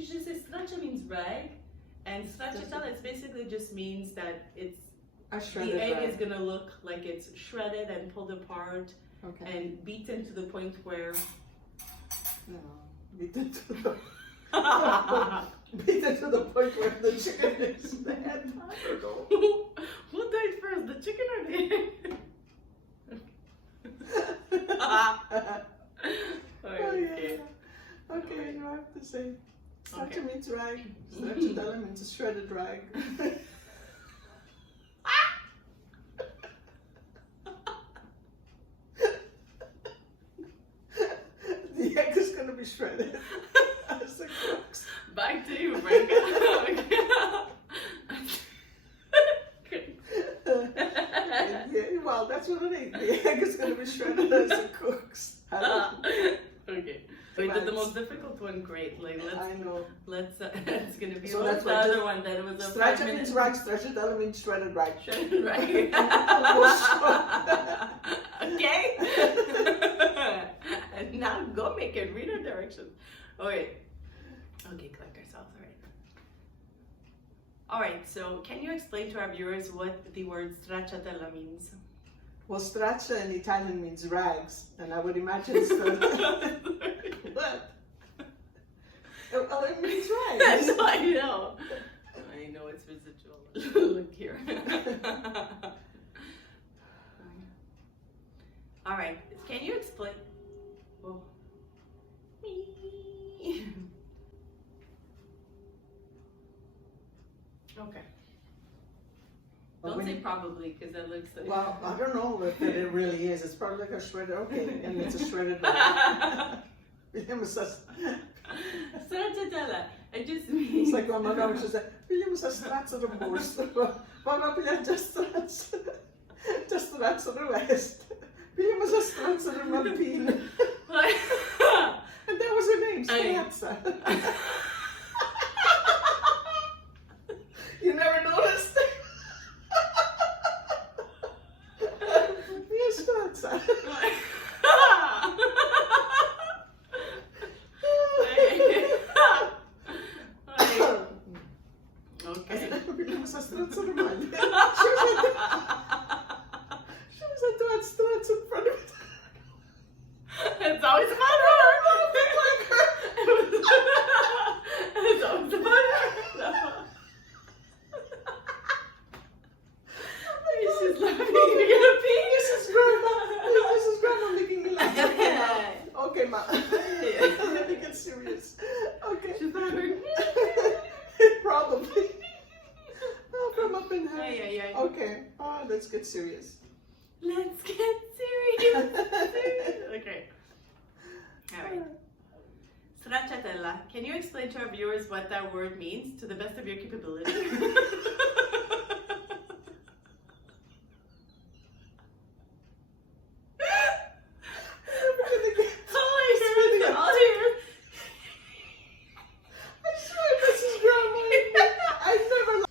You should say straccia means rag, and stracciatella it basically just means that it's the egg is gonna look like it's shredded and pulled apart and beaten to the point where beaten to the point where the chicken is dead. I don't know. Who died first, the chicken or the egg? Okay, you have to say. Straccia means rag. Stracciatella means a shredded rag. The egg is going to be shredded as it cooks. Back to you, Branka. Well, that's what it is. The egg is going to be shredded as it cooks. Okay. So you did the most difficult one. Great. Like I know. It's going to be so that's the other one that was a Straccia means rag. Stracciatella means shredded rag. Shredded rag. Okay. And now go make it. Read our directions. Okay. Okay, collect ourselves. All right. So can you explain to our viewers what the word stracciatella means? Well, straccia in Italian means rags, and I would imagine it's what? Well, it means rags. No, I know. I know it's residual. Look here. All right. Can you explain? Oh. Okay. Don't say probably, because that looks like... Well, I don't know if it really is. It's probably like a shredded, and it's a shredded rag. Stracciatella. I just mean... It's like when my mom says, "William sa straccia de borst." Mamma piglia just straccia de west. William sa straccia de mampin. And that was her name, Straccia. You never noticed? Yes, Straccia. Okay. William sa straccia de mampin. She was like doing straccia in front of it. It's always about her. It's always about her. She's laughing. You're gonna pee? This is grandma making me laugh. Okay, Ma. Let me get serious. Okay. She's laughing. Probably. Oh, from up in here. Yeah. Okay. Oh, let's get serious. Let's get serious. Okay. All right. Stracciatella. Can you explain to our viewers what that word means to the best of your capability?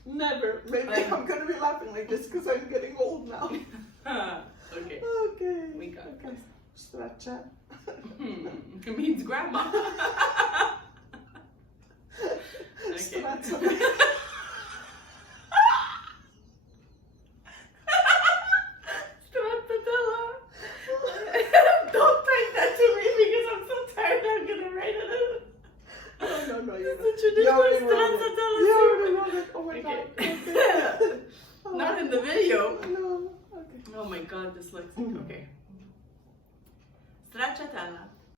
Never. Maybe I'm going to be laughing like this because I'm getting old now. Okay. Okay. We got this. Straccia. It means grandma. Okay. Stracciatella. Don't type that to me because I'm so tired. I'm gonna write it. No. It's a traditional stracciatella. You already know that. Oh my Okay. God. Okay. Not in the video. No. Okay. Oh my God, dyslexic. Okay. Stracciatella